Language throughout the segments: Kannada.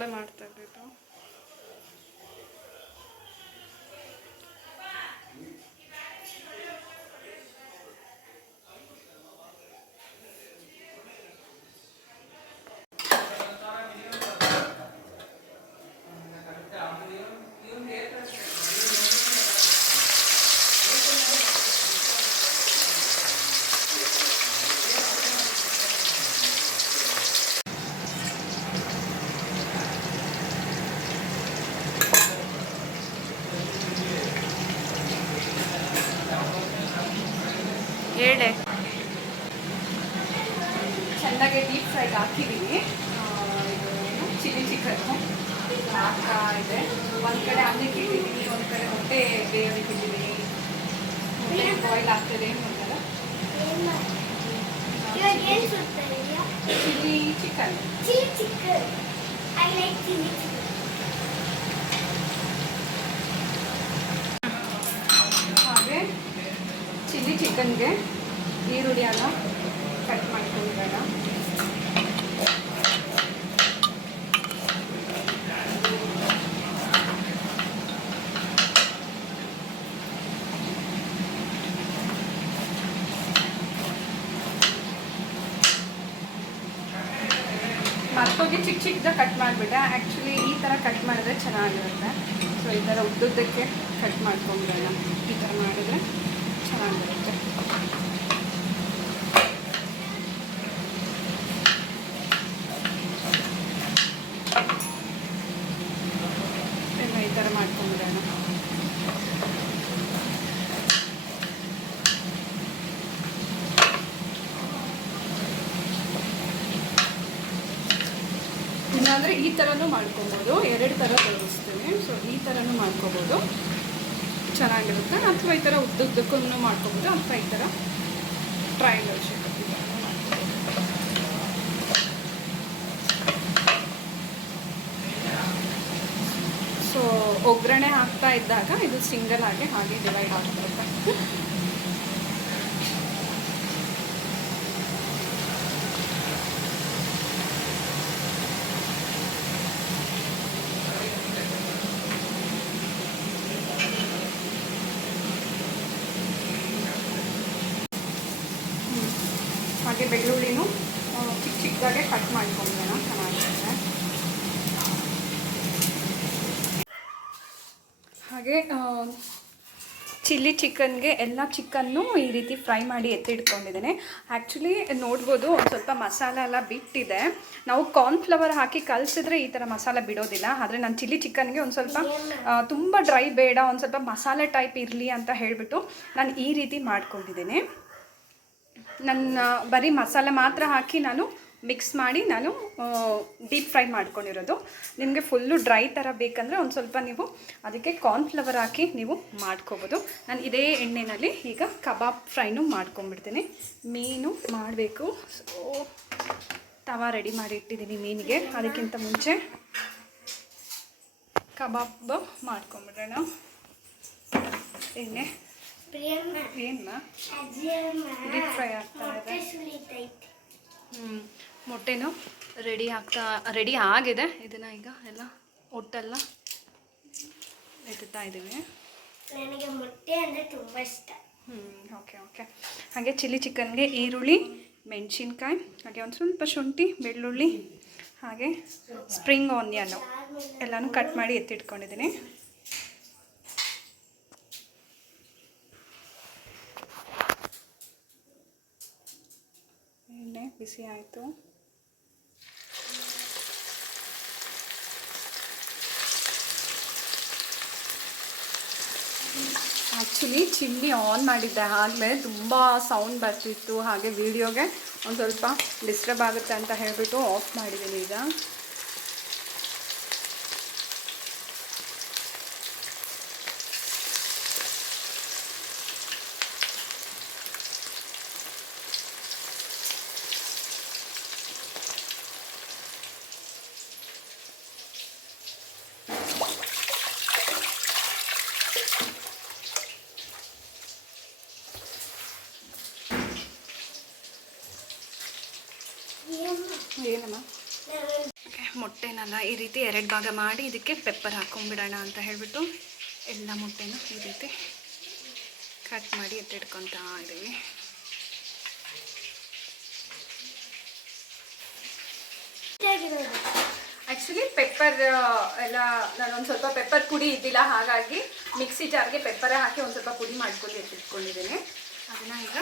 ಅವಳೇ ಮಾಡ್ತಾ ಇದ್ದಿದ್ದು. ಹೇಳೆ ಚೆನ್ನಾಗಿ ಡೀಪ್ ಫ್ರೈಗೆ ಹಾಕಿದ್ದೀನಿ. ಇದು ಚಿಲ್ಲಿ ಚಿಕನ್ನು ಹಾಕ್ತಾ ಇದೆ. ಒಂದು ಕಡೆ ಅನ್ನಕ್ಕೆ ಇಟ್ಟಿದ್ದೀನಿ, ಒಂದು ಕಡೆ ಮೊಟ್ಟೆ ಬೇಯೋದಕ್ಕೆ ಇಟ್ಟಿದ್ದೀನಿ. ಮೊಟ್ಟೆ ಬಾಯ್ಲ್ ಆಗ್ತದೆ ಅಂತಾರೆ. Chilli chicken. ಹಾಗೆ ಚಿಲ್ಲಿ ಚಿಕನ್ಗೆ ಈರುಳ್ಳಿಯನ್ನು ಕಟ್ ಮಾಡ್ಕೊಂಡಿರೋಣ. ಮತ್ತೋಗಿ ಚಿಕ್ಕ ಚಿಕ್ಕದಾಗಿ ಕಟ್ ಮಾಡಿಬಿಟ್ಟೆ. ಆ್ಯಕ್ಚುಲಿ ಈ ಥರ ಕಟ್ ಮಾಡಿದ್ರೆ ಚೆನ್ನಾಗಿರುತ್ತೆ. ಸೊ ಈ ಥರ ಉದ್ದುದ್ದಕ್ಕೆ ಕಟ್ ಮಾಡ್ಕೊಂಬಿಡೋಣ. ಈ ಥರ ಮಾಡಿದ್ರೆ ಚೆನ್ನಾಗಿರುತ್ತೆ. ಎಲ್ಲ ಈ ಥರ ಮಾಡ್ಕೊಂಬಿಡೋಣ. ಇಲ್ಲಾಂದರೆ ಈ ಥರನೂ ಮಾಡ್ಕೊಬೋದು. ಎರಡು ಥರ ತೋರಿಸ್ತೀನಿ. ಸೊ ಈ ಥರನೂ ಮಾಡ್ಕೊಬೋದು, ಚೆನ್ನಾಗಿರುತ್ತೆ. ಅಥವಾ ಈ ಥರ ಉದ್ದುದ್ದಕ್ಕೂ ಮಾಡ್ಕೊಬೋದು, ಅಥವಾ ಈ ಥರ ಟ್ರಯಾಂಗಲ್ ಶೇಪ್. ಸೊ ಒಗ್ಗರಣೆ ಹಾಕ್ತಾ ಇದ್ದಾಗ ಇದು ಸಿಂಗಲ್ ಆಗಿ ಹಾಗೆ ಡಿವೈಡ್ ಆಗ್ತಿರುತ್ತೆ. ಹಾಗೆ ಬೆಳ್ಳುಳ್ಳಿನೂ ಚಿಕ್ಕ ಚಿಕ್ಕದಾಗೆ ಕಟ್ ಮಾಡ್ಕೊಂಬೋಣ, ಚೆನ್ನಾಗಿರುತ್ತೆ. ಹಾಗೆ ಚಿಲ್ಲಿ ಚಿಕನ್ಗೆ ಎಲ್ಲ ಚಿಕನ್ನು ಈ ರೀತಿ ಫ್ರೈ ಮಾಡಿ ಎತ್ತಿಟ್ಕೊಂಡಿದ್ದೇನೆ. ಆ್ಯಕ್ಚುಲಿ ನೋಡ್ಬೋದು ಒಂದು ಸ್ವಲ್ಪ ಮಸಾಲೆ ಎಲ್ಲ ಬಿಟ್ಟಿದೆ. ನಾವು ಕಾರ್ನ್ಫ್ಲವರ್ ಹಾಕಿ ಕಲಸಿದ್ರೆ ಈ ಥರ ಮಸಾಲೆ ಬಿಡೋದಿಲ್ಲ. ಆದರೆ ನಾನು ಚಿಲ್ಲಿ ಚಿಕನ್ಗೆ ಒಂದು ಸ್ವಲ್ಪ ತುಂಬ ಡ್ರೈ ಬೇಡ, ಒಂದು ಸ್ವಲ್ಪ ಮಸಾಲೆ ಟೈಪ್ ಇರಲಿ ಅಂತ ಹೇಳಿಬಿಟ್ಟು ನಾನು ಈ ರೀತಿ ಮಾಡ್ಕೊಂಡಿದ್ದೀನಿ. ನನ್ನ ಬರೀ ಮಸಾಲೆ ಮಾತ್ರ ಹಾಕಿ ನಾನು ಮಿಕ್ಸ್ ಮಾಡಿ ನಾನು ಡೀಪ್ ಫ್ರೈ ಮಾಡ್ಕೊಂಡಿರೋದು. ನಿಮಗೆ ಫುಲ್ಲು ಡ್ರೈ ಥರ ಬೇಕಂದರೆ ಒಂದು ಸ್ವಲ್ಪ ನೀವು ಅದಕ್ಕೆ ಕಾರ್ನ್ಫ್ಲವರ್ ಹಾಕಿ ನೀವು ಮಾಡ್ಕೋಬೋದು. ನಾನು ಇದೇ ಎಣ್ಣೆಯಲ್ಲಿ ಈಗ ಕಬಾಬ್ ಫ್ರೈನೂ ಮಾಡ್ಕೊಂಬಿಡ್ತೀನಿ. ಮೀನು ಮಾಡಬೇಕು. ಸೊ ತವಾ ರೆಡಿ ಮಾಡಿ ಇಟ್ಟಿದ್ದೀನಿ ಮೀನಿಗೆ. ಅದಕ್ಕಿಂತ ಮುಂಚೆ ಕಬಾಬ್ ಮಾಡ್ಕೊಂಬಿಡೋಣ. ಎಣ್ಣೆ ಏನು ಡೀಪ್ ಫ್ರೈ ಆಗ್ತಾ ಇದೆ. ಮೊಟ್ಟೆನೂ ರೆಡಿ ಆಗಿದೆ. ಇದನ್ನು ಈಗ ಎಲ್ಲ ಒಟ್ಟೆಲ್ಲ ಎತ್ತುತ್ತಾ ಇದ್ದೀವಿ. ನನಗೆ ಮೊಟ್ಟೆ ಅಂದರೆ ತುಂಬ ಇಷ್ಟ. ಓಕೆ. ಹಾಗೆ ಚಿಲ್ಲಿ ಚಿಕನ್ಗೆ ಈರುಳ್ಳಿ, ಮೆಣಸಿನ್ಕಾಯಿ, ಹಾಗೆ ಒಂದು ಸ್ವಲ್ಪ ಶುಂಠಿ, ಬೆಳ್ಳುಳ್ಳಿ, ಹಾಗೆ ಸ್ಪ್ರಿಂಗ್ ಆನಿಯನ್ನು ಎಲ್ಲನೂ ಕಟ್ ಮಾಡಿ ಎತ್ತಿಟ್ಕೊಂಡಿದ್ದೀನಿ. ಎಣ್ಣೆ ಬಿಸಿ ಆಯಿತು. ಆ್ಯಕ್ಚುಲಿ ಚಿಮ್ನಿ ಆನ್ ಮಾಡಿದ್ದೆ, ಆಗಲೇ ತುಂಬ ಸೌಂಡ್ ಬರ್ತಿತ್ತು. ಹಾಗೆ ವಿಡಿಯೋಗೆ ಒಂದು ಸ್ವಲ್ಪ ಡಿಸ್ಟರ್ಬ್ ಆಗುತ್ತೆ ಅಂತ ಹೇಳಿಬಿಟ್ಟು ಆಫ್ ಮಾಡಿದ್ದೀನಿ ಈಗ. ಏನಮ್ಮ ಚಿಕನನ್ನು ಈ ರೀತಿ 2 ಭಾಗ ಮಾಡಿ ಇದಕ್ಕೆ ಪೆಪ್ಪರ್ ಹಾಕ್ಕೊಂಬಿಡೋಣ ಅಂತ ಹೇಳಿಬಿಟ್ಟು ಎಲ್ಲ ಮೊಟ್ಟೆನ ಈ ರೀತಿ ಕಟ್ ಮಾಡಿ ಎತ್ತಿಟ್ಕೊತಾ ಇದ್ದೀವಿ. ಆ್ಯಕ್ಚುಲಿ ಪೆಪ್ಪರ್ ಎಲ್ಲ ನಾನೊಂದು ಸ್ವಲ್ಪ ಪೆಪ್ಪರ್ ಪುಡಿ ಇದ್ದಿಲ್ಲ, ಹಾಗಾಗಿ ಮಿಕ್ಸಿ ಜಾರ್ಗೆ ಪೆಪ್ಪರೇ ಹಾಕಿ ಒಂದು ಸ್ವಲ್ಪ ಪುಡಿ ಮಾಡ್ಕೊಂಡು ಎತ್ತಿಟ್ಕೊಂಡಿದ್ದೀನಿ. ಅದನ್ನು ಈಗ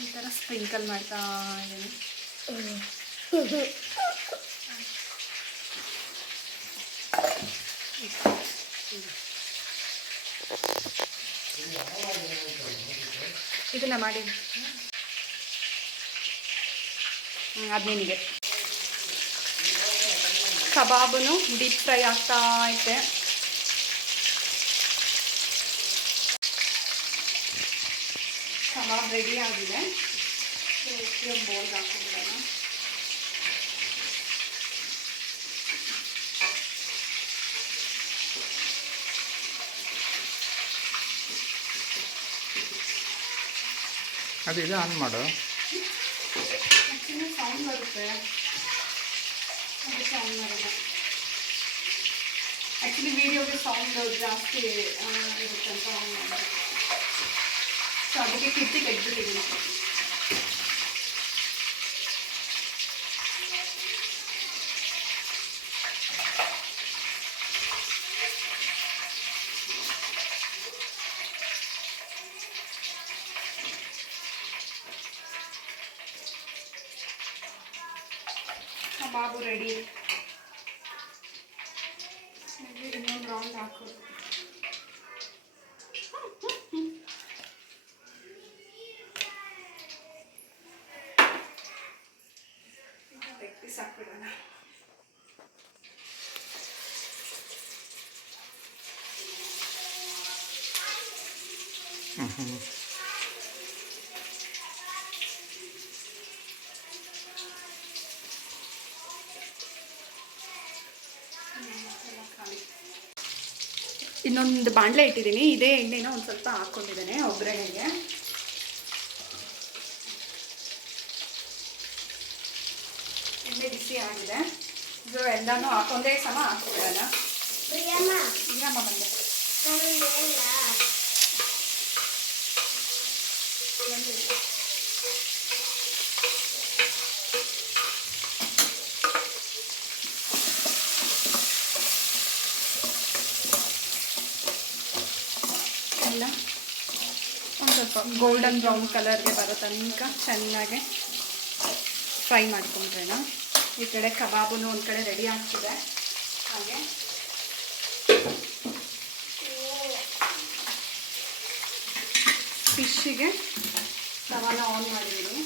ಈ ಥರ ಸ್ಪ್ರಿಂಕಲ್ ಮಾಡ್ತಾ ಇದ್ದೀನಿ. ಇದನ್ನ ಮಾಡಿ ಅದು ನಿನಗೆ. ಕಬಾಬನು ಡೀಪ್ ಫ್ರೈ ಆಗ್ತಾ ಐತೆ. ಕಬಾಬ್ ರೆಡಿ ಆಗಿದೆ. ಬೋಲ್ಗೆ ಹಾಕೊಂಡ್ಬಿಡೋಣ. ಅದು ಇದು ಆನ್ ಮಾಡು. ಆ್ಯಕ್ಚುಲಿ ಸೌಂಡ್ ಬರುತ್ತೆ, ಅದಕ್ಕೆ ಆನ್ ಮಾಡೋದು. ಆ್ಯಕ್ಚುಲಿ ವೀಡಿಯೋಗೆ ಸೌಂಡ್ ಜಾಸ್ತಿ ಇರುತ್ತೆ ಅಂತ ಆನ್ ಮಾಡೋದು. ಸೊ ಅದಕ್ಕೆ ಕಿತ್ತಿ ತೆಗೆದ್ಬಿಟ್ಟಿದ್ದೀನಿ. ಕಬಾಬು ರೆಡಿ. ಇನ್ನೊಂದು ರೌಂಡ್ ಹಾಕೋದು. ಸಾಕ್ಬಿಡೋಣ. ಇನ್ನೊಂದು ಬಾಣಲೆ ಇಟ್ಟಿದ್ದೀನಿ. ಇದೇ ಎಣ್ಣೆನ ಒಂದು ಸ್ವಲ್ಪ ಹಾಕ್ಕೊಂಡಿದ್ದೇನೆ ಒಗ್ಗರಣೆಗೆ. ಎಣ್ಣೆ ಬಿಸಿ ಆಗಿದೆ. ಇದು ಎಲ್ಲನೂ ಒಂದೇ ಸಮ ಹಾಕ್ಬಿಡೋಣ. ಇರಮ್ಮ ಬಂದೆ. ಎಲ್ಲ ಒಂದು ಸ್ವಲ್ಪ ಗೋಲ್ಡನ್ ಬ್ರೌನ್ ಕಲರ್ಗೆ ಬರೋ ತನಕ ಚೆನ್ನಾಗಿ ಫ್ರೈ ಮಾಡ್ಕೊಂಡ್ರೇನ. ಈ ಕಡೆ ಕಬಾಬು ಒಂದು ಕಡೆ ರೆಡಿ ಆಗ್ತಿದೆ. ಹಾಗೆ ಫಿಶ್ಶಿಗೆ ತವಾನ ಆನ್ ಮಾಡಿದ್ದೀನಿ.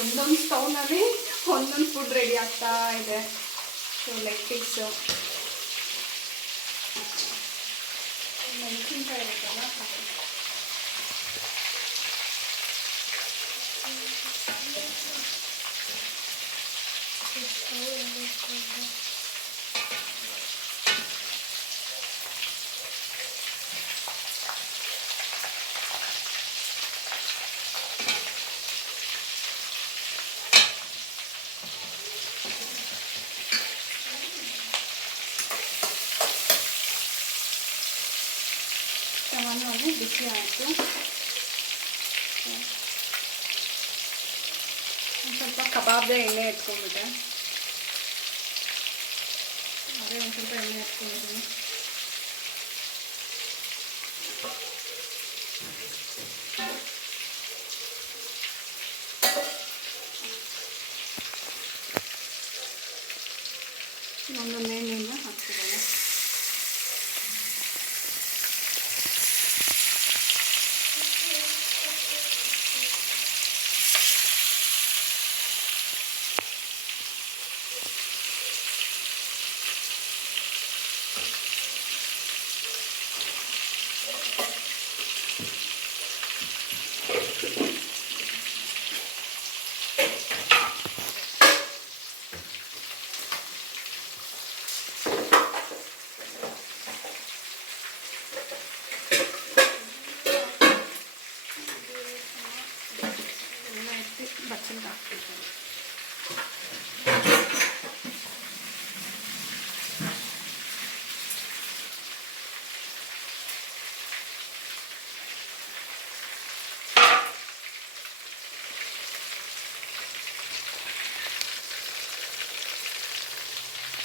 ಒಂದೊಂದು ಸ್ಟೌನಲ್ಲಿ ಒಂದೊಂದು ಫುಡ್ ರೆಡಿ ಆಗ್ತಾ ಇದೆ. ಸೊ ಲೆಗ್ ಪೀಸು, ಮೆಣಸಿನ್ಕಾಯಿ ಇರುತ್ತಲ್ಲ ಸಾಕು. ಟಮಾಟೋ ಬಿಸಿ ಆಯಿತು. ಒಂದು ಸ್ವಲ್ಪ ಕಬಾಬ್ದೇ ಎಣ್ಣೆ ಎತ್ಕೊಂಡ್ಬಿಟ್ಟೆ. ಅದೇ ಒಂದು ಸ್ವಲ್ಪ ಎಣ್ಣೆ ಎತ್ಕೊಂಡಿದ್ದೀನಿ. ಒಂದೊಂದು ಎಣ್ಣೆಯಿಂದ ಹಾಕ್ತಿದ್ದೇನೆ.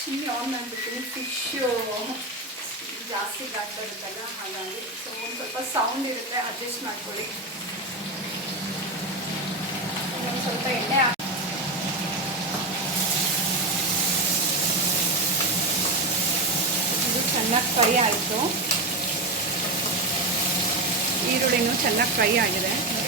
ಚಿಲ್ಲಿ ಆನ್ ಮಾಡಿಬಿಡ್ತೀನಿ. ಫಿಶ್ಶು ಜಾಸ್ತಿ ಗಾಟ್ ಬರುತ್ತಲ್ಲ, ಹಾಗಾಗಿ ಸೊ ಒಂದು ಸ್ವಲ್ಪ ಸೌಂಡ್ ಇರುತ್ತೆ, ಅಡ್ಜಸ್ಟ್ ಮಾಡ್ಕೊಳ್ಳಿ. ಒಂದು ಸ್ವಲ್ಪ ಎಣ್ಣೆ ಇದು ಚೆನ್ನಾಗಿ ಫ್ರೈ ಆಯಿತು. ಈರುಳ್ಳಿನೂ ಚೆನ್ನಾಗಿ ಫ್ರೈ ಆಗಿದೆ ನೋಡಿ.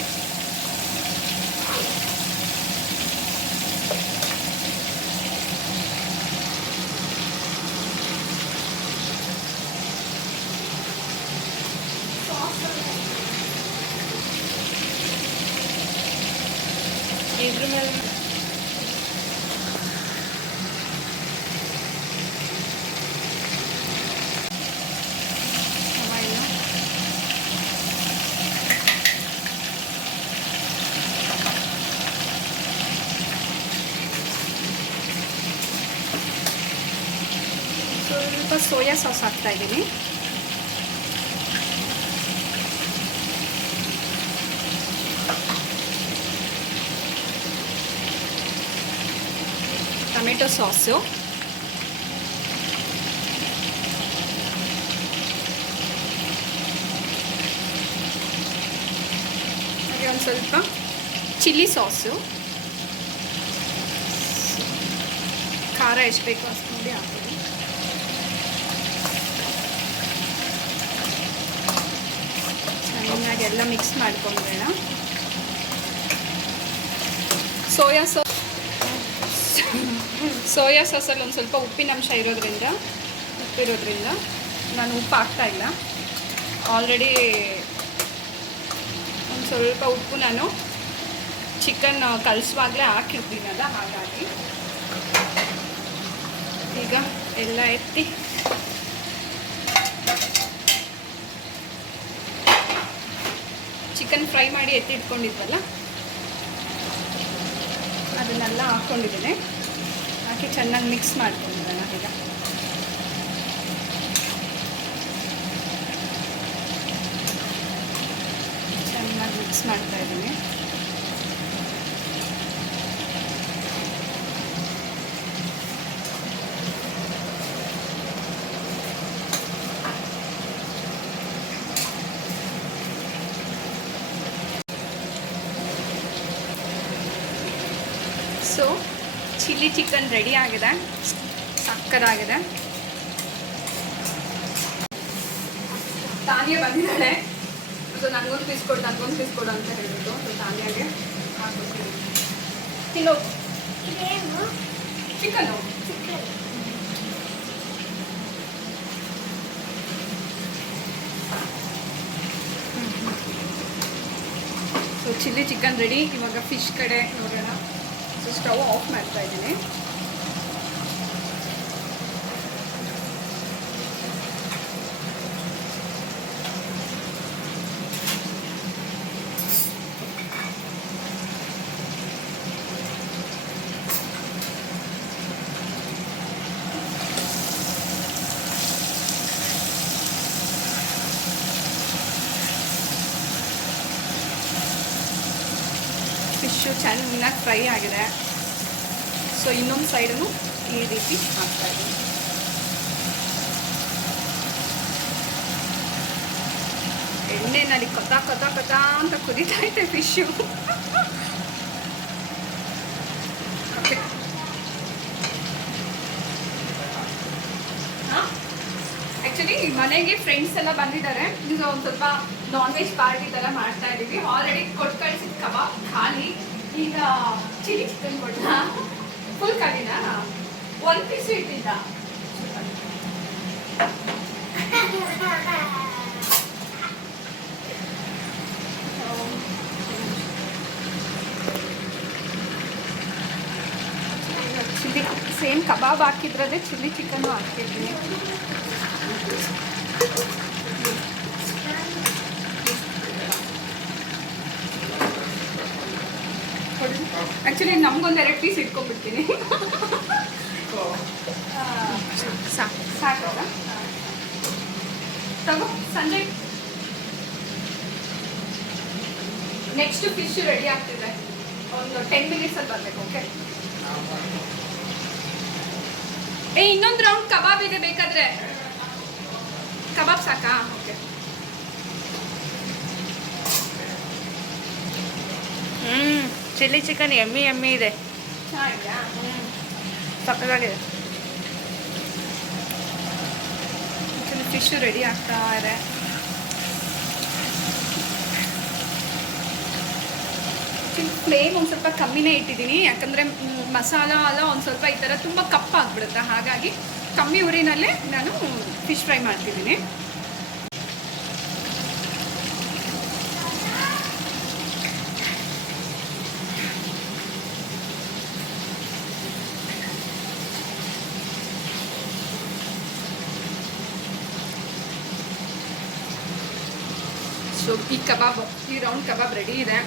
ಇದ್ರ ಮೇಲೆ ಸ್ವಲ್ಪ ಸೋಯಾ ಸಾಸ್ ಹಾಕ್ತಾ ಇದ್ದೀನಿ. ಟೊಮೆಟೊ ಸಾಸು, ಹಾಗೆ ಒಂದು ಸ್ವಲ್ಪ ಚಿಲ್ಲಿ ಸಾಸು, ಖಾರ ಎಷ್ಟು ಬೇಕು ಅಷ್ಟು ನೋಡಿ ಹಾಕ್ತೀನಿ. ಚೆನ್ನಾಗಿ ಎಲ್ಲ ಮಿಕ್ಸ್ ಮಾಡ್ಕೊಂಡ್ಬೇಡ. ಸೋಯಾ ಸಾಸಲ್ಲಿ ಒಂದು ಸ್ವಲ್ಪ ಉಪ್ಪಿನಂಶ ಇರೋದ್ರಿಂದ ನಾನು ಉಪ್ಪು ಹಾಕ್ತಾಯಿಲ್ಲ. ಆಲ್ರೆಡಿ ಒಂದು ಸ್ವಲ್ಪ ಉಪ್ಪು ನಾನು ಚಿಕನ್ ಕಲಿಸುವಾಗಲೇ ಹಾಕಿರ್ತೀನಲ್ಲ, ಹಾಗಾಗಿ ಈಗ ಎಲ್ಲ ಎತ್ತಿ ಚಿಕನ್ ಫ್ರೈ ಮಾಡಿ ಎತ್ತಿಟ್ಕೊಂಡಿದ್ವಲ್ಲ ಅದನ್ನೆಲ್ಲ ಹಾಕ್ಕೊಂಡಿದ್ದೀನಿ. ಹಾಕಿ ಚೆನ್ನಾಗಿ ಮಿಕ್ಸ್ ಮಾಡ್ಕೊಂಡಿರೋಣ. ಈಗ ಚೆನ್ನಾಗಿ ಮಿಕ್ಸ್ ಮಾಡ್ತಾ ಇದ್ದೀನಿ. ಸೊ ಚಿಲ್ಲಿ ಚಿಕನ್ ರೆಡಿ ಆಗಿದೆ, ಸಕ್ಕತ್ತಾಗಿದೆ. ತಾನಿಯೇ ಬಂದಿದ್ದಾಳೆ, ಸೊ ನನಗೊಂದು ಪೀಸ್ ಕೊಡು ಅಂತ ಹೇಳಿಬಿಟ್ಟು ಸೊ ತಾನಿಯಾಗೆ ಹಾಕ್ಬಿಡ್ತೀನಿ. ತಿನ್ನೋ ಇದೇನು chicken. Chicken. So chilli chicken ready. ಇವಾಗ ಫಿಶ್ ಕಡೆ ನೋಡೋಣ. ಸೊ ಸ್ಟವ್ ಆಫ್ ಮಾಡ್ತಾ ಇದ್ದೀನಿ. ಫಿಶ್ಶು ಚೆನ್ನಾಗಿ ಫ್ರೈ ಆಗಿದೆ. ಸೊ ಇನ್ನೊಂದು ಸೈಡನ್ನು ಈ ರೀತಿ ಹಾಕ್ತಾಯಿದ್ದೀನಿ. ಎಣ್ಣೆನಲ್ಲಿ ಕೊತ ಅಂತ ಕುದೀತಾ ಇದೆ ಫಿಶ್ಶು. ಓಕೆ, ಆ್ಯಕ್ಚುಲಿ ಮನೆಗೆ ಫ್ರೆಂಡ್ಸ್ ಎಲ್ಲ ಬಂದಿದ್ದಾರೆ. ಈಗ ಒಂದು ಸ್ವಲ್ಪ ನಾನ್ ವೆಜ್ ಪಾರ್ಟಿ ಥರ ಮಾಡ್ತಾ ಇದ್ದೀವಿ. ಆಲ್ರೆಡಿ ಕೊಟ್ಟು ಕಳಿಸಿದ ಕಬಾಬ್ ಖಾಲಿ. ಈಗ ಚಿಲ್ಲಿ ಚಿಕನ್ ಕೊಟ್ಟ ಫುಲ್ ಖಾಲಿನಾ? ಒಂದು ಪೀಸು ಇಟ್ಟಿದ್ದ. ಚಿಲ್ಲಿ ಸೇಮ್ ಕಬಾಬ್ ಹಾಕಿದ್ರಲ್ಲೇ ಚಿಲ್ಲಿ ಚಿಕನ್ನು ಹಾಕಿದ್ದೀನಿ. ಆ್ಯಕ್ಚುಲಿ ನಮಗೊಂದು 2 ಪೀಸ್ ಇಟ್ಕೊಂಡ್ಬಿಡ್ತೀನಿ. ಸಾಕಲ್ಲ ತಗೋ ಸಂಜೆ. ನೆಕ್ಸ್ಟ್ ಫಿಶ್ ರೆಡಿ ಆಗ್ತಿದೆ, ಒಂದು 10 ಮಿನಿಟ್ಸಲ್ಲಿ ಬರಬೇಕು. ಓಕೆ, ಇನ್ನೊಂದು ರೌಂಡ್ ಕಬಾಬ್ ಇದೆ ಬೇಕಾದ್ರೆ. ಕಬಾಬ್ ಸಾಕಾ? ಓಕೆ. ಚಿಲ್ಲಿ ಚಿಕನ್ ಎಮ್ಮಿ ಎಮ್ಮಿ ಇದೆ. ಚೆನ್ನಾಗಿದೆಯಾ? ಸಕ್ಕತ್ತಾಗಿದೆ. ಫಿಶ್ ರೆಡಿ ಆಗ್ತಾ ಇದೆ. ಫ್ಲೇಮ್ ಒಂದು ಸ್ವಲ್ಪ ಕಮ್ಮಿನೇ ಇಟ್ಟಿದ್ದೀನಿ, ಯಾಕಂದರೆ ಮಸಾಲ ಎಲ್ಲ ಒಂದು ಸ್ವಲ್ಪ ಈ ಥರ ತುಂಬ ಕಪ್ಪಾಗ್ಬಿಡುತ್ತೆ. ಹಾಗಾಗಿ ಕಮ್ಮಿ ಉರಿನಲ್ಲೇ ನಾನು ಫಿಶ್ ಫ್ರೈ ಮಾಡ್ತಿದ್ದೀನಿ. ಸೊ ಈ ಕಬಾಬ್, ಈ ರೌಂಡ್ ಕಬಾಬ್ ರೆಡಿ ಇದೆ,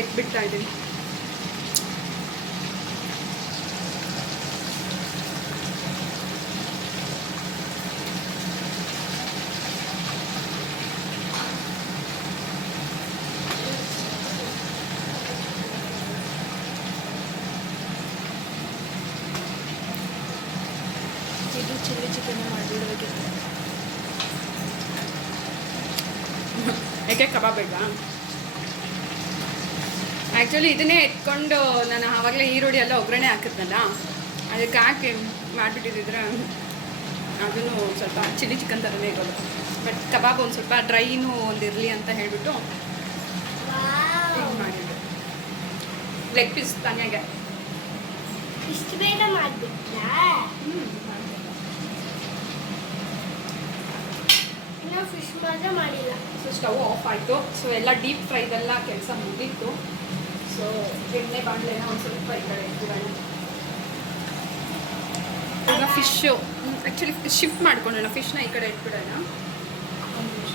ಎತ್ಬಿಡ್ತಾ ಇದ್ದೀನಿ. ಇದು ಚಿಲ್ಲಿ ಚಿಕನ್ ಮಾಡಿಬಿಡ್ಬೇಕಿತ್ತು. ಯಾಕೆ ಕಬಾಬ್ ಬೇಡವಾ? ಆ್ಯಕ್ಚುಲಿ ಇದನ್ನೇ ಎತ್ಕೊಂಡು ನಾನು ಆವಾಗಲೇ ಈರುಳ್ಳಿ ಎಲ್ಲ ಒಗ್ಗರಣೆ ಹಾಕಿದ್ನಲ್ಲ, ಅದಕ್ಕೆ ಹಾಕಿ ಮಾಡಿಬಿಟ್ಟಿದ್ರೆ ಅದನ್ನು ಸ್ವಲ್ಪ ಚಿಲ್ಲಿ ಚಿಕನ್ ಥರನೇ ಇರೋದು. ಬಟ್ ಕಬಾಬ್ ಒಂದು ಸ್ವಲ್ಪ ಡ್ರೈನೂ ಒಂದಿರಲಿ ಅಂತ ಹೇಳಿಬಿಟ್ಟು ಮಾಡಿದ್ದು. ಲೆಗ್ ಪೀಸ್ ತನಿಯಾಗೆ. ಇಷ್ಟು ಬೇಗ ಮಾಡಿಬಿಟ್ರಾ? ಇನ್ನೂ ಫಿಶ್ ಮಾತ್ರ ಮಾಡಿಲ್ಲ. ಸೊ ಸ್ಟವ್ ಆಫ್ ಆಯಿತು. ಸೊ ಎಲ್ಲ ಡೀಪ್ ಫ್ರೈದೆಲ್ಲ ಕೆಲಸ ಮುಗೀತು. ಸೊ ಎಣ್ಣೆ ಬಾಣಲೆನ ಒಂದು ಸ್ವಲ್ಪ ಈ ಕಡೆ ಇಟ್ಬಿಡೋಣ. ಈಗ ಫಿಶ್ಶು ಆ್ಯಕ್ಚುಲಿ ಶಿಫ್ಟ್ ಮಾಡ್ಕೊಂಡೋಣ, ಫಿಶ್ನ ಈ ಕಡೆ ಇಟ್ಬಿಡೋಣ. ಒಂದು ನಿಮಿಷ.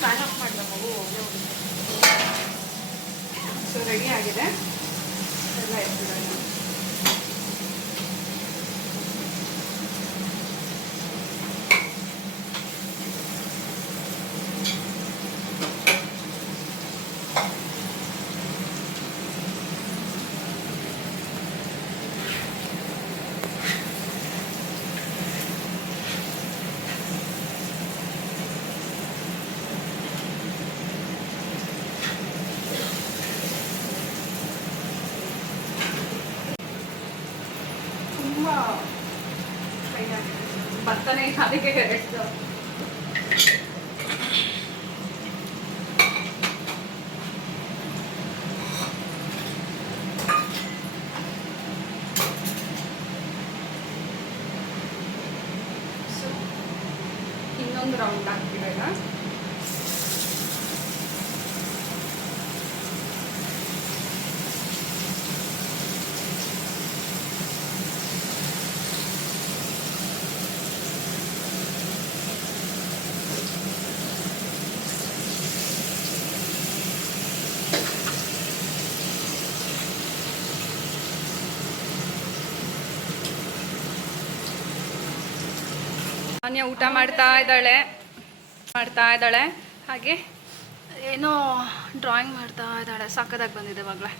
ಫ್ಯಾನ್ ಆಫ್ ಮಾಡಿದ ಮಗು. ಸೊ ರೆಡಿ ಆಗಿದೆ, ಎಲ್ಲ ಎತ್ಬಿಡೋಣ. ತುಂಬ ಭತ್ತನೇ ಅದಕ್ಕೆ ಕರೆಕ್ಟ್. ಸೊ ಇನ್ನೊಂದು ರೌಂಡ್ ಹಾಕ್ತಿರಲ್ಲ. ಅನ್ಯ ಊಟ ಮಾಡ್ತಾ ಇದ್ದಾಳೆ ಹಾಗೆ ಏನೋ ಡ್ರಾಯಿಂಗ್ ಮಾಡ್ತಾ ಇದ್ದಾಳೆ, ಸಕ್ಕದಾಗಿ ಬಂದಿದೆ ಮಗಳೇ.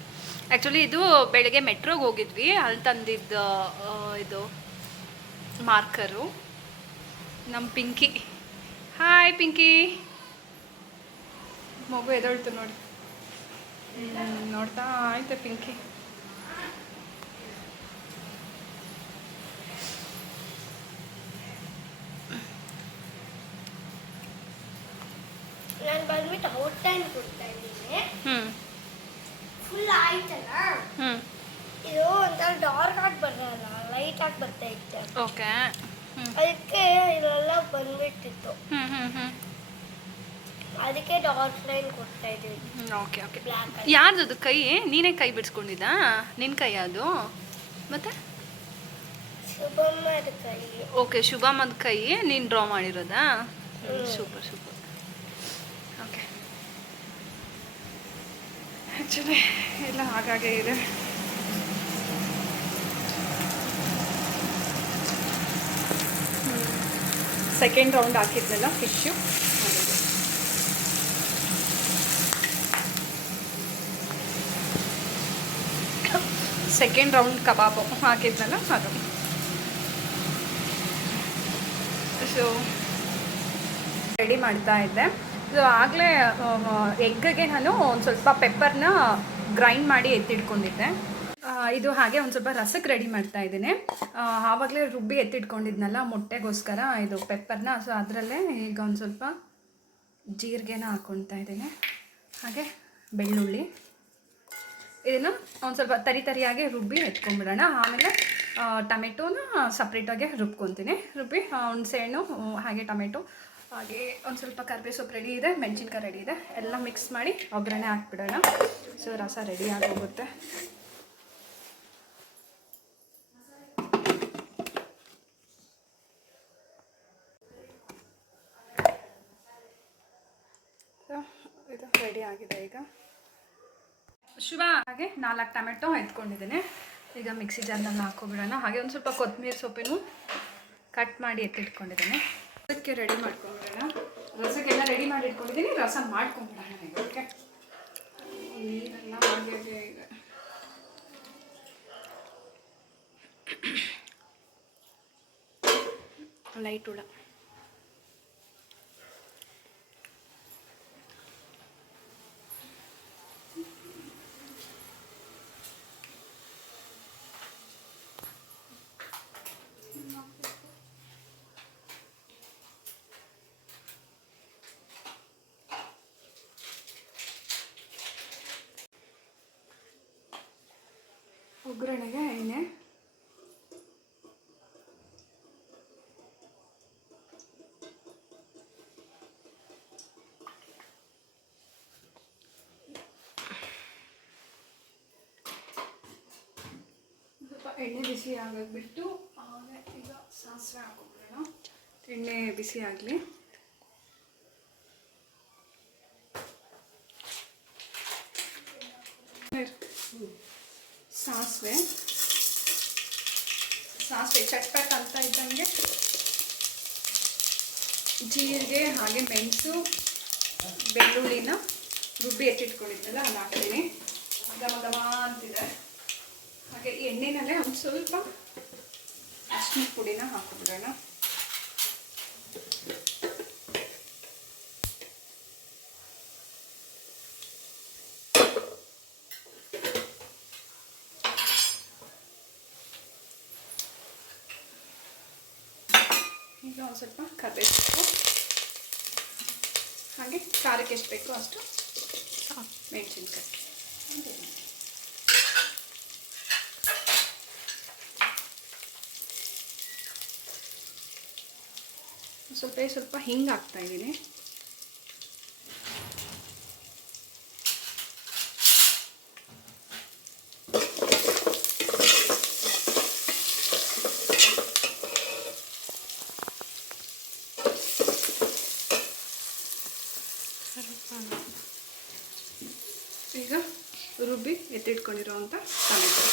ಆ್ಯಕ್ಚುಲಿ ಇದು ಬೆಳಗ್ಗೆ ಮೆಟ್ರೋಗೆ ಹೋಗಿದ್ವಿ, ಅಲ್ಲಿ ತಂದಿದ್ದ ಇದು ಮಾರ್ಕರು. ನಮ್ಮ ಪಿಂಕಿ, ಹಾಯ್ ಪಿಂಕಿ. ಮಗು ಎದೊಳ್ತು ನೋಡಿ, ನೋಡ್ತಾ ಆಯ್ತು ಪಿಂಕಿ. ನಾನು ಬಂದ್ಬಿಟ್ಟು ಔಟ್ ಟೈಮ್ ಕೊಡ್ತಾ ಇದ್ದೀನಿ. ಫುಲ್ ಆಯ್ತಲ್ಲ, ಇದು ಒಂಥರ ಡಾರ್ಕ್ ಆಗಿ ಬರಲ್ಲ, ಲೈಟ್ ಆಗಿ ಬರ್ತಾ ಇತ್ತು. ಓಕೆ, ಅದಕ್ಕೆ ಇದೆಲ್ಲ ಬಂದ್ಬಿಟ್ಟಿತ್ತು, ಅದಕ್ಕೆ ಡಾರ್ಕ್ ಲೈನ್ ಕೊಡ್ತಾ ಇದ್ದೀವಿ. Okay okay. ಬ್ಲ್ಯಾಕ್ ಯಾರ್ದು ಕೈ? ನೀನೇ ಕೈ ಬಿಡಿಸ್ಕೊಂಡಿದ್ದಾ? ನಿನ್ನ ಕೈ ಅದು? ಮತ್ತೆ ಶುಭಮ್ಮದ ಕೈ. ಓಕೆ, ಶುಭಮ್ಮದ ಕೈ ನೀನು ಡ್ರಾ ಮಾಡಿರೋದಾ? Super super. ಓಕೆ, ಆ್ಯಕ್ಚುಲಿ ಎಲ್ಲ ಹಾಗಾಗೇ ಇದೆ. ಸೆಕೆಂಡ್ ರೌಂಡ್ ಹಾಕಿದ್ನಲ್ಲ ಫಿಶ್ಶು, ಸೆಕೆಂಡ್ ರೌಂಡ್ ಕಬಾಬು ಹಾಕಿದ್ನಲ್ಲ ಅದು. ಸೊ ರೆಡಿ ಮಾಡ್ತಾ ಇದ್ದೆ. ಸೊ ಆಗಲೇ ಎಗ್ಗೆ ನಾನು ಒಂದು ಸ್ವಲ್ಪ ಪೆಪ್ಪರ್ನ ಗ್ರೈಂಡ್ ಮಾಡಿ ಎತ್ತಿಟ್ಕೊಂಡಿದ್ದೆ. ಇದು ಹಾಗೆ ಒಂದು ಸ್ವಲ್ಪ ರಸಕ್ಕೆ ರೆಡಿ ಮಾಡ್ತಾ ಇದ್ದೀನಿ. ಆವಾಗಲೇ ರುಬ್ಬಿ ಎತ್ತಿಟ್ಕೊಂಡಿದ್ನಲ್ಲ ಮೊಟ್ಟೆಗೋಸ್ಕರ ಇದು ಪೆಪ್ಪರ್ನ. ಸೊ ಅದರಲ್ಲೇ ಈಗ ಒಂದು ಸ್ವಲ್ಪ ಜೀರಿಗೆನ ಹಾಕ್ಕೊಳ್ತಾ ಇದ್ದೀನಿ, ಹಾಗೆ ಬೆಳ್ಳುಳ್ಳಿ. ಇದನ್ನು ಒಂದು ಸ್ವಲ್ಪ ತರಿಯಾಗಿ ರುಬ್ಬಿ ಎತ್ಕೊಂಡ್ಬಿಡೋಣ. ಆಮೇಲೆ ಟೊಮೆಟೋನ ಸಪ್ರೇಟಾಗಿ ರುಬ್ಕೊತೀನಿ. ರುಬ್ಬಿ ಹುಣಸೆಹಣ್ಣು ಹಾಗೆ ಟೊಮೆಟೊ ಹಾಗೆ ಒಂದು ಸ್ವಲ್ಪ ಕರಿಬೇವು ಸೊಪ್ಪು ರೆಡಿ ಇದೆ, ಮೆಣಸಿನ್ಕಾಯಿ ರೆಡಿ ಇದೆ, ಎಲ್ಲ ಮಿಕ್ಸ್ ಮಾಡಿ ಒಗ್ಗರಣೆ ಹಾಕ್ಬಿಡೋಣ. ಸೊ ರಸ ರೆಡಿ ಆಗೋಗುತ್ತೆ. ಇದು ರೆಡಿ ಆಗಿದೆ. ಈಗ ಶುಭ ಹಾಗೆ 4 ಟೊಮೆಟೊ ಎತ್ಕೊಂಡಿದ್ದೀನಿ. ಈಗ ಮಿಕ್ಸಿ ಜಾರ್ನಲ್ಲಿ ಹಾಕ್ಕೊಬಿಡೋಣ. ಹಾಗೆ ಒಂದು ಸ್ವಲ್ಪ ಕೊತ್ತಂಬರಿ ಸೊಪ್ಪನ್ನು ಕಟ್ ಮಾಡಿ ಎತ್ತಿಟ್ಕೊಂಡಿದ್ದೀನಿ. ಅದಕ್ಕೆ ರೆಡಿ ಮಾಡ್ಕೊಂಬಿಡೋಣ. ರಸಕ್ಕೆಲ್ಲ ರೆಡಿ ಮಾಡಿ ಇಟ್ಕೊಂಡಿದ್ದೀನಿ, ರಸ ಮಾಡ್ಕೊಂಬಿಡೋಣ ಈಗ. ಓಕೆ, ನೀರೆಲ್ಲ ಹಾಗೆ ಇದೆ. ಲೈಟ್ ಹುಳ. ಒಗ್ಗರಣೆಗೆ ಎಣ್ಣೆ, ಸ್ವಲ್ಪ ಎಣ್ಣೆ ಬಿಸಿ ಆಗೋಗ್ಬಿಟ್ಟು ಆಮೇಲೆ ಈಗ ಸಾಸಿವೆ ಹಾಕೋಬಿಡೋಣ. ಎಣ್ಣೆ ಬಿಸಿ ಆಗಲಿ. ಸಾಸಿವೆ ಚಟ್ಪಟ್ ಅಂತ ಇದ್ದಂಗೆ ಜೀರಿಗೆ ಹಾಗೆ ಮೆಣಸು ಬೆಳ್ಳುಳ್ಳಿನ ರುಬ್ಬಿ ಎತ್ತಿಟ್ಕೊಂಡಿದ್ದಲ್ಲ ಅದು ಹಾಕ್ತೀನಿ. ಘಮ ಘಮ ಅಂತಿದೆ. ಹಾಗೆ ಎಣ್ಣೆನಲ್ಲೇ ಒಂದು ಸ್ವಲ್ಪ ಅರಿಶಿನ ಪುಡಿನ ಹಾಕಿಬಿಡೋಣ. ಈಗ ಒಂದು ಸ್ವಲ್ಪ ಕರಿಬೇವು ಸೊಪ್ಪು, ಹಾಗೆ ಖಾರಕ್ಕೆ ಎಷ್ಟು ಬೇಕೋ ಅಷ್ಟು ಮೆಣಸಿನ್ಕಾಯಿ. ಸ್ವಲ್ಪ ಹಿಂಗೆ ಹಾಕ್ತಾ ಇದ್ದೀನಿ. ಈಗ ರುಬ್ಬಿ ಎತ್ತಿಟ್ಕೊಂಡಿರೋವಂಥ ಟೊಮೆಟೊ.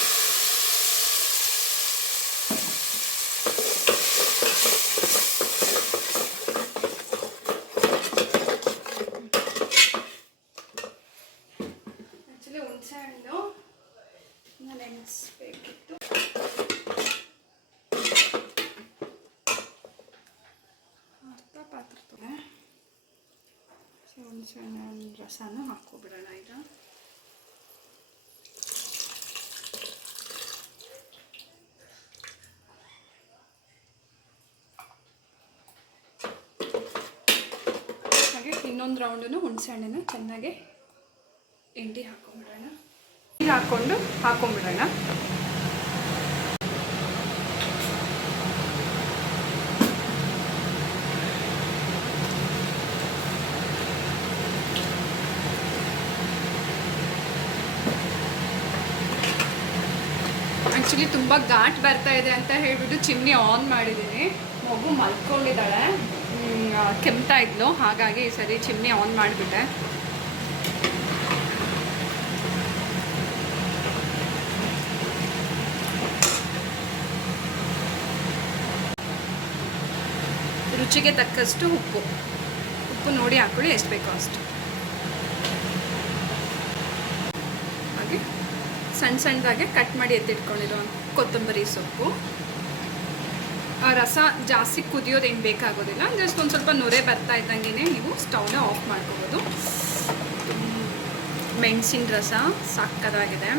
ಹುಣಸೆಹಣ್ಣಿನ ರಸನ ಹಾಕ್ಕೊಬಿಡೋಣ ಈಗ. ಹಾಗೆ ಇನ್ನೊಂದು ರೌಂಡನ್ನು ಹುಣಸೆಹಣ್ಣನ್ನು ಚೆನ್ನಾಗಿ ಹಿಂಡಿ ಹಾಕೊಂಡ್ಬಿಡೋಣ. ನೀರು ಹಾಕೊಂಡ್ಬಿಡೋಣ. ಆ್ಯಕ್ಚುಲಿ ತುಂಬ ಘಾಟ್ ಬರ್ತಾ ಇದೆ ಅಂತ ಹೇಳ್ಬಿಟ್ಟು ಚಿಮ್ನಿ ಆನ್ ಮಾಡಿದ್ದೀನಿ. ಮಗು ಮಲ್ಕೊಂಡಿದ್ದಾಳೆ, ಕೆಮ್ತಾ ಇದ್ಲು, ಹಾಗಾಗಿ ಈ ಸರಿ ಚಿಮ್ನಿ ಆನ್ ಮಾಡಿಬಿಟ್ಟೆ. ರುಚಿಗೆ ತಕ್ಕಷ್ಟು ಉಪ್ಪು ನೋಡಿ ಹಾಕೊಳ್ಳಿ, ಎಷ್ಟು ಬೇಕೋ ಅಷ್ಟು. ಹಾಗೆ ಸಣ್ಣದಾಗೆ ಕಟ್ ಮಾಡಿ ಎತ್ತಿಟ್ಕೊಂಡಿರೋ ಕೊತ್ತಂಬರಿ ಸೊಪ್ಪು. ರಸ ಜಾಸ್ತಿ ಕುದಿಯೋದೇನು ಬೇಕಾಗೋದಿಲ್ಲ, ಜಸ್ಟ್ ಒಂದು ಸ್ವಲ್ಪ ನೊರೆ ಬರ್ತಾ ಇದ್ದಂಗೆ ನೀವು ಸ್ಟವ್ನ ಆಫ್ ಮಾಡ್ಕೋಬೋದು. ಮೆಣಸಿನ ರಸ ಸಕ್ಕತ್ತಾಗಿದೆ,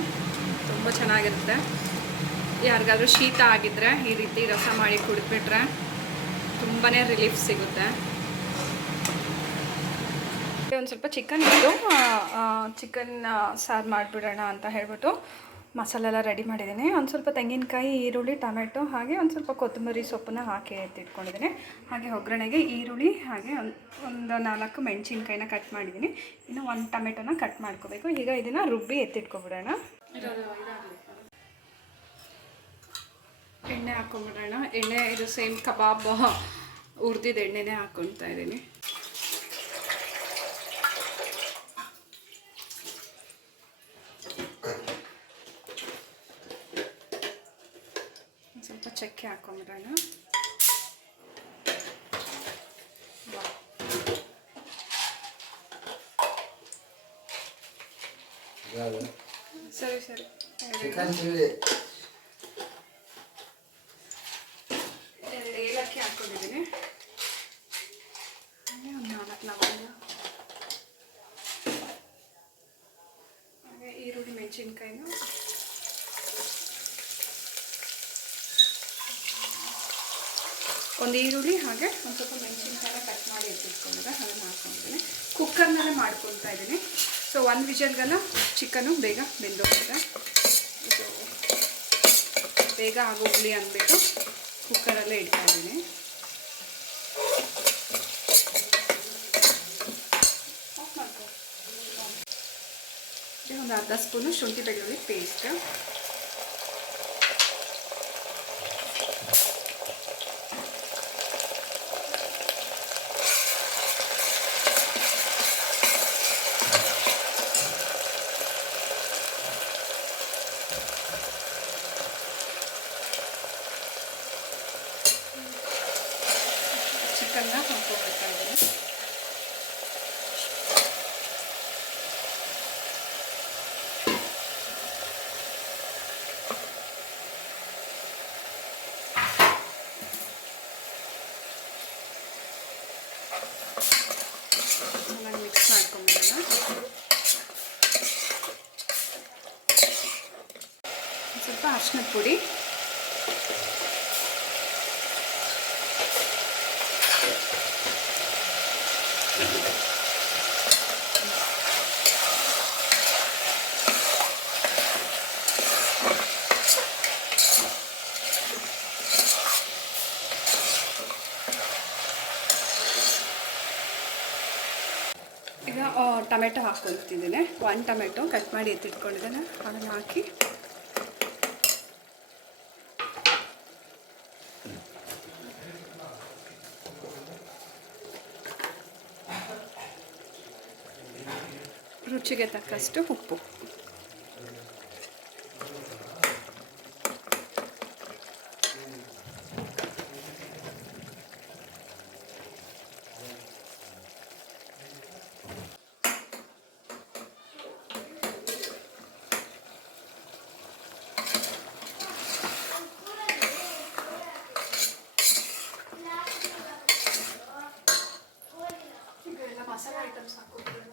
ತುಂಬ ಚೆನ್ನಾಗಿರುತ್ತೆ. ಯಾರಿಗಾದ್ರೂ ಶೀತ ಆಗಿದ್ದರೆ ಈ ರೀತಿ ರಸ ಮಾಡಿ ಕುಡಿದ್ಬಿಟ್ರೆ ತುಂಬಾ ರಿಲೀಫ್ ಸಿಗುತ್ತೆ. ಒಂದು ಸ್ವಲ್ಪ ಚಿಕನ್ ಇತ್ತು, ಚಿಕನ್ ಸಾರು ಮಾಡಿಬಿಡೋಣ ಅಂತ ಹೇಳ್ಬಿಟ್ಟು ಮಸಾಲೆ ಎಲ್ಲ ರೆಡಿ ಮಾಡಿದ್ದೀನಿ. ಒಂದು ಸ್ವಲ್ಪ ತೆಂಗಿನಕಾಯಿ, ಈರುಳ್ಳಿ, ಟೊಮೆಟೊ, ಹಾಗೆ ಒಂದು ಸ್ವಲ್ಪ ಕೊತ್ತಂಬರಿ ಸೊಪ್ಪನ್ನ ಹಾಕಿ ಎತ್ತಿಟ್ಕೊಂಡಿದ್ದೀನಿ. ಹಾಗೆ ಒಗ್ಗರಣೆಗೆ ಈರುಳ್ಳಿ, ಹಾಗೆ ಒಂದು 4 ಮೆಣಸಿನ್ಕಾಯಿನ ಕಟ್ ಮಾಡಿದ್ದೀನಿ. ಇನ್ನು 1 ಟೊಮೆಟೊನ ಕಟ್ ಮಾಡ್ಕೋಬೇಕು. ಈಗ ಇದನ್ನು ರುಬ್ಬಿ ಎತ್ತಿಟ್ಕೊಬಿಡೋಣ. ಎಣ್ಣೆ ಹಾಕ್ಕೊಂಬಿಡೋಣ. ಎಣ್ಣೆ ಇದು ಸೇಮ್ ಕಬಾಬ್ ಹುರಿದಿದ್ದ ಎಣ್ಣೆನೇ ಹಾಕ್ಕೊಳ್ತಾ ಇದ್ದೀನಿ. ಸ್ವಲ್ಪ ಚಕ್ಕೆ ಹಾಕ್ಕೊಂಬಿಡೋಣ. ಸರಿ ಸರಿ. ಏಲಕ್ಕಿ ಹಾಕ್ಕೊಂಡಿದ್ದೀನಿ. ಒಂದು 4 ಲವಂಗ, ಹಾಗೆ ಈರುಳ್ಳಿ, ಮೆಣಸಿನ್ಕಾಯಿನ ಒಂದು ಈರುಳ್ಳಿ, ಹಾಗೆ ಒಂದು ಸ್ವಲ್ಪ ಮೆಣಸಿನ್ಕಾಯಿನ ಕಟ್ ಮಾಡಿ ಎತ್ತಿಟ್ಕೊಂಡಿದ್ದೆ, ಅದನ್ನು ಹಾಕ್ಕೊಂಡಿದ್ದೀನಿ. ಕುಕ್ಕರ್ನಲ್ಲೇ ಮಾಡ್ಕೊಳ್ತಾ ಇದ್ದೀನಿ. ಸೊ 1 ವಿಷಲ್ಗೆಲ್ಲ ಚಿಕನು ಬೇಗ ಬೆಂದೋಗುತ್ತೆ. ಇದು ಬೇಗ ಆಗೋಗ್ಲಿ ಅಂದ್ಬಿಟ್ಟು ಕುಕ್ಕರಲ್ಲೇ ಇಡ್ತಾ ಇದ್ದೀನಿ. ಒಂದು ಅರ್ಧ ಸ್ಪೂನು ಶುಂಠಿ ಬೆಳ್ಳುಳ್ಳಿ ಪೇಸ್ಟ್, ಚಿಕನ್ನ ಹಾಕ್ಕೋಬೇಕಾಗಿದೆ. ಚೆನ್ನಾಗಿ ಮಿಕ್ಸ್ ಮಾಡ್ಕೊಂಬಿಡೋಣ. ಸ್ವಲ್ಪ ಅರಿಶಿನದ ಪುಡಿ, ಈಗ ಟೊಮೆಟೊ ಹಾಕ್ಕೊಳ್ತಿದ್ದೀನಿ. 1 ಟೊಮೆಟೊ ಕಟ್ ಮಾಡಿ ಎತ್ತಿಟ್ಕೊಂಡಿದ್ದೇನೆ, ಅದನ್ನು ಹಾಕಿ ರುಚಿಗೆ ತಕ್ಕಷ್ಟು ಉಪ್ಪು. ಮಸಾಲೆ ಐಟಮ್ಸ್ ಹಾಕೋದು.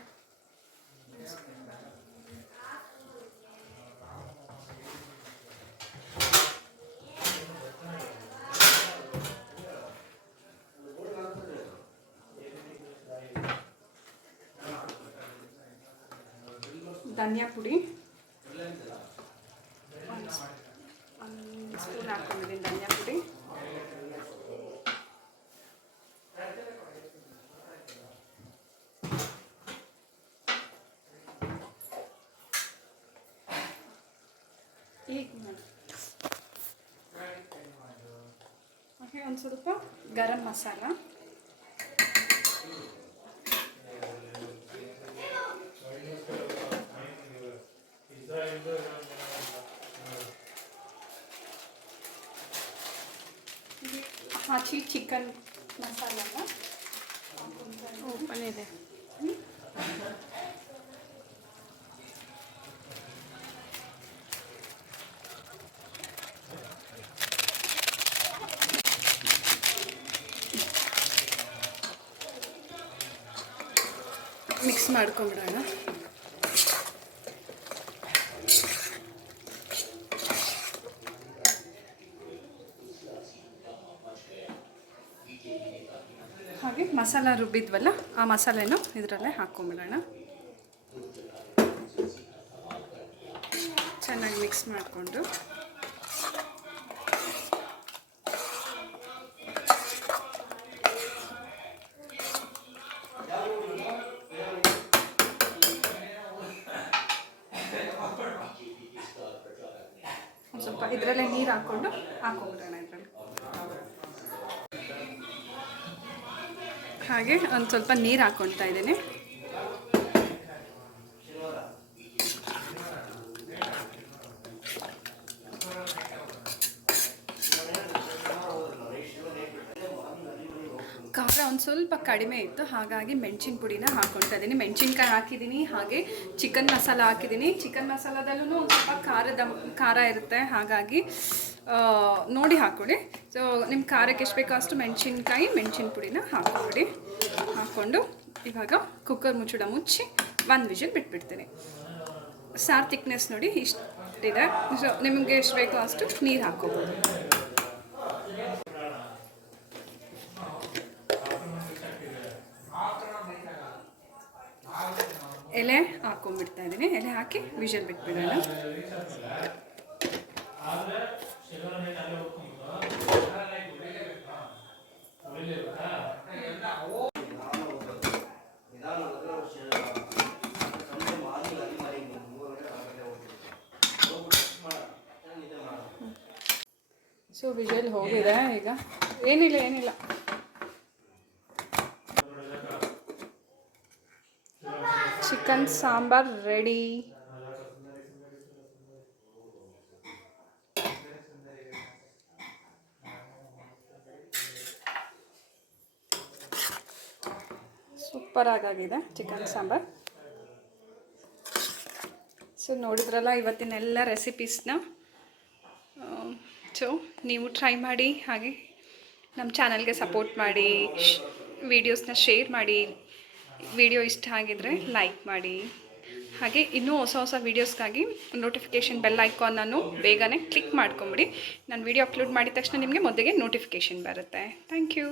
ಧನಿಯಾ ಪುಡಿ ಒಂದು ಸ್ಪೂನ್ ಹಾಕ್ಕೊಂಡಿದ್ದೀನಿ ಧನಿಯಾ ಪುಡಿ. ಈಗ ಹಾಗೆ ಒಂದು ಸ್ವಲ್ಪ ಗರಂ ಮಸಾಲ, ಹಾಕಿ ಚಿಕನ್ ಮಸಾಲನ ಓಪನ್ ಇದೆ. ಮಿಕ್ಸ್ ಮಾಡ್ಕೊಂಬಿಡೋಣ. ಹಾಗೆ ಮಸಾಲ ರುಬ್ಬಿದ್ವಲ್ಲ ಆ ಮಸಾಲೆನೂ ಇದರಲ್ಲೇ ಹಾಕ್ಕೊಂಬಿಡೋಣ. ಚೆನ್ನಾಗಿ ಮಿಕ್ಸ್ ಮಾಡಿಕೊಂಡು ಸ್ವಲ್ಪ ಇದರಲ್ಲೇ ನೀರು ಹಾಕ್ಕೊಂಬಿಡೋಣ ಇದರಲ್ಲಿ. ಹಾಗೆ ಒಂದು ಸ್ವಲ್ಪ ನೀರು ಹಾಕ್ಕೊಳ್ತಾ ಇದ್ದೀನಿ. ಖಾರ ಒಂದು ಸ್ವಲ್ಪ ಕಡಿಮೆ ಇತ್ತು, ಹಾಗಾಗಿ ಮೆಣಸಿನ ಪುಡಿನ ಹಾಕ್ಕೊಳ್ತಾ ಇದ್ದೀನಿ. ಮೆಣಸಿನ್ಕಾಯಿ ಹಾಕಿದ್ದೀನಿ, ಹಾಗೆ ಚಿಕನ್ ಮಸಾಲ ಹಾಕಿದ್ದೀನಿ. ಚಿಕನ್ ಮಸಾಲದಲ್ಲೂ ಒಂದು ಸ್ವಲ್ಪ ಖಾರ ಇರುತ್ತೆ, ಹಾಗಾಗಿ ನೋಡಿ ಹಾಕ್ಕೊಳ್ಳಿ. ಸೊ ನಿಮ್ಮ ಖಾರಕ್ಕೆ ಎಷ್ಟು ಬೇಕೋ ಅಷ್ಟು ಮೆಣಸಿನ ಪುಡಿನ ಹಾಕ್ಕೊಬಿಡಿ. ಹಾಕ್ಕೊಂಡು ಇವಾಗ ಕುಕ್ಕರ್ ಮುಚ್ಚಿ 1 ವಿಷಲ್ ಬಿಟ್ಬಿಡ್ತೀನಿ. ಸಾರು ತಿಕ್ನೆಸ್ ನೋಡಿ ಇಷ್ಟಿದೆ. ಸೊ ನಿಮಗೆ ಎಷ್ಟು ಬೇಕೋ ಅಷ್ಟು ನೀರು ಹಾಕ್ಕೋಬೋದು. ಎಲೆ ಹಾಕ್ಕೊಂಡ್ಬಿಡ್ತಾ ಇದ್ದೀನಿ. ಎಲೆ ಹಾಕಿ ವಿಷಲ್ ಬಿಟ್ಬಿಡೋಣ. ಸೊ ವಿಷಲ್ ಹೋಗಿದೆ. ಈಗ ಏನಿಲ್ಲ ಚಿಕನ್ ಸಾಂಬಾರ್ ರೆಡಿ. ಸೂಪರ್ ಆಗಿದೆ ಚಿಕನ್ ಸಾಂಬಾರ್. ಸೊ ನೋಡಿದ್ರಲ್ಲ ಇವತ್ತಿನ ಎಲ್ಲ ರೆಸಿಪೀಸ್ನ. ಸೊ ನೀವು ಟ್ರೈ ಮಾಡಿ, ಹಾಗೆ ನಮ್ಮ ಚಾನಲ್ಗೆ ಸಪೋರ್ಟ್ ಮಾಡಿ, ವಿಡಿಯೋಸ್ನ ಶೇರ್ ಮಾಡಿ. ವಿಡಿಯೋ ಇಷ್ಟ ಆಗಿದ್ರೆ ಲೈಕ್ ಮಾಡಿ. ಹಾಗೆ ಇನ್ನೂ ಹೊಸ ವೀಡಿಯೋಸ್ಗಾಗಿ ನೋಟಿಫಿಕೇಷನ್ ಬೆಲ್ ಐಕಾನನ್ನು ಬೇಗನೆ ಕ್ಲಿಕ್ ಮಾಡ್ಕೊಂಬಿಡಿ. ನಾನು ವಿಡಿಯೋ ಅಪ್ಲೋಡ್ ಮಾಡಿದ ತಕ್ಷಣ ನಿಮಗೆ ಮೊದಲಿಗೆ ನೋಟಿಫಿಕೇಷನ್ ಬರುತ್ತೆ. Thank you.